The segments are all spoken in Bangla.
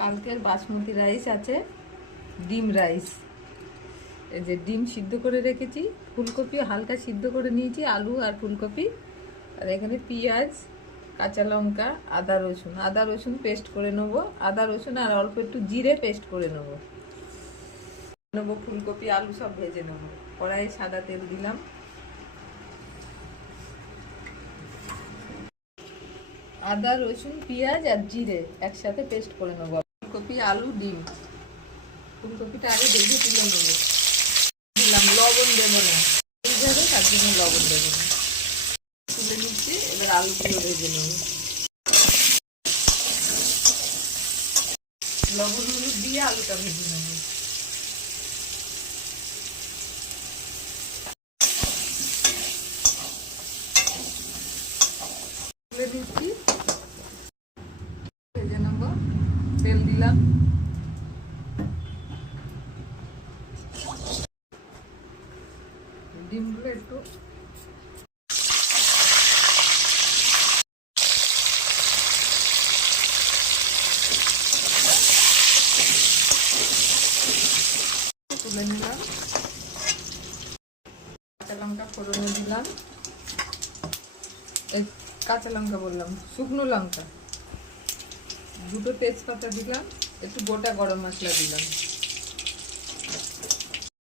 কালকের বাসমতি রাইস আছে, ডিম রাইস। এই যে ডিম সিদ্ধ করে রেখেছি, ফুলকপিও হালকা সিদ্ধ করে নিয়েছি, আলু আর ফুলকপি। আর এখানে পেঁয়াজ, কাঁচা লঙ্কা, আদা রসুন পেস্ট করে নেবো। আদা রসুন আর অল্প একটু জিরে পেস্ট করে নেবো। ফুলকপি আলু সব ভেজে নেবো। কড়াইয়ে সাদা তেল দিলাম। আদা রসুন পেঁয়াজ আর জিরে একসাথে পেস্ট করে নেবো। ফুলকপি আলু ডিম, ফুলকপিটা আগে ভেজে তুলে নেবো। দিলাম, লবণ দেবো না, এইভাবে তার জন্য লবণ দেবো না। তুলে নিচ্ছি, এবার আলুগুলো ভেজে নেবো। লবণ হলুদ দিয়ে আলুটা ভেজে নেবো। তুলে নিচ্ছি, ভেজে নেবো। তেল দিলাম, ডিমগুলো একটু তুলে নিলাম। কাঁচা লঙ্কা ফোড়নে দিলাম, কাঁচা লঙ্কা বললাম, শুকনো লঙ্কা, দুটো তেজপাতা দিলাম, একটু গোটা গরম মশলা দিলাম,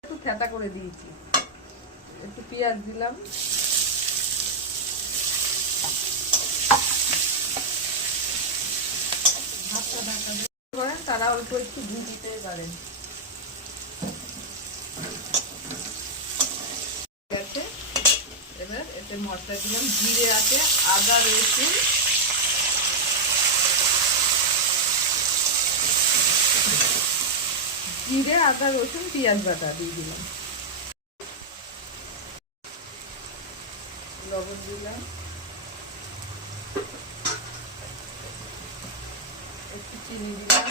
একটু থেঁতা করে দিয়েছি, একটু পেঁয়াজ দিলাম, ভাতটা ঢাকা করেন, তারা অল্প একটু ঘি দিতে পারেন। এবার এতে মশলা দিলাম, জিরে আছে, আদা রসুন, জিরে আদা রসুন পেঁয়াজ বাটা দিয়ে দিলাম, লবণ দিলাম, একটু চিনি দিলাম,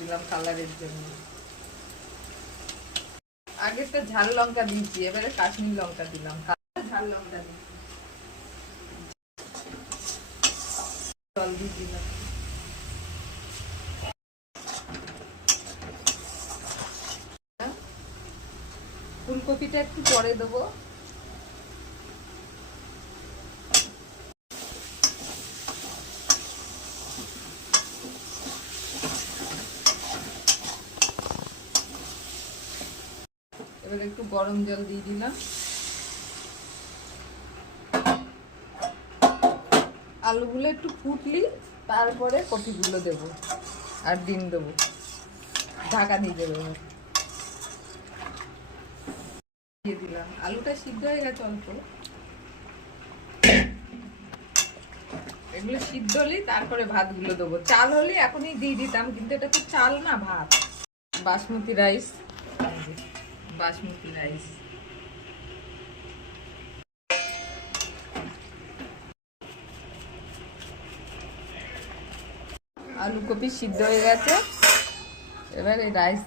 দিলাম কালারের জন্য। আগেরটা ঝাল লঙ্কা দিয়েছি, এবারে কাশ্মীর লঙ্কা দিলাম, ঝাল লঙ্কা দিয়েছি, জল দিয়ে দিলাম। ফুলকপিটা একটু পরে দেবো। এবার একটু গরম জল দিয়ে দিলাম। আলুগুলো একটু ফুটলি তারপরে কপিগুলো দেবো আর ডিম দেবো, ঢাকা দিয়ে দেবো। দিয়ে দিলাম, আলুটা সিদ্ধ হয়ে গেছে অল্প, এগুলো সিদ্ধ হলেই তারপরে ভাতগুলো দেবো। চাল হলে এখনই দিয়ে দিতাম, কিন্তু এটা তো চাল না, ভাত। Basmati rice, basmati rice. আলু কপি সিদ্ধ হয়ে গেছে, এবার এই রাইস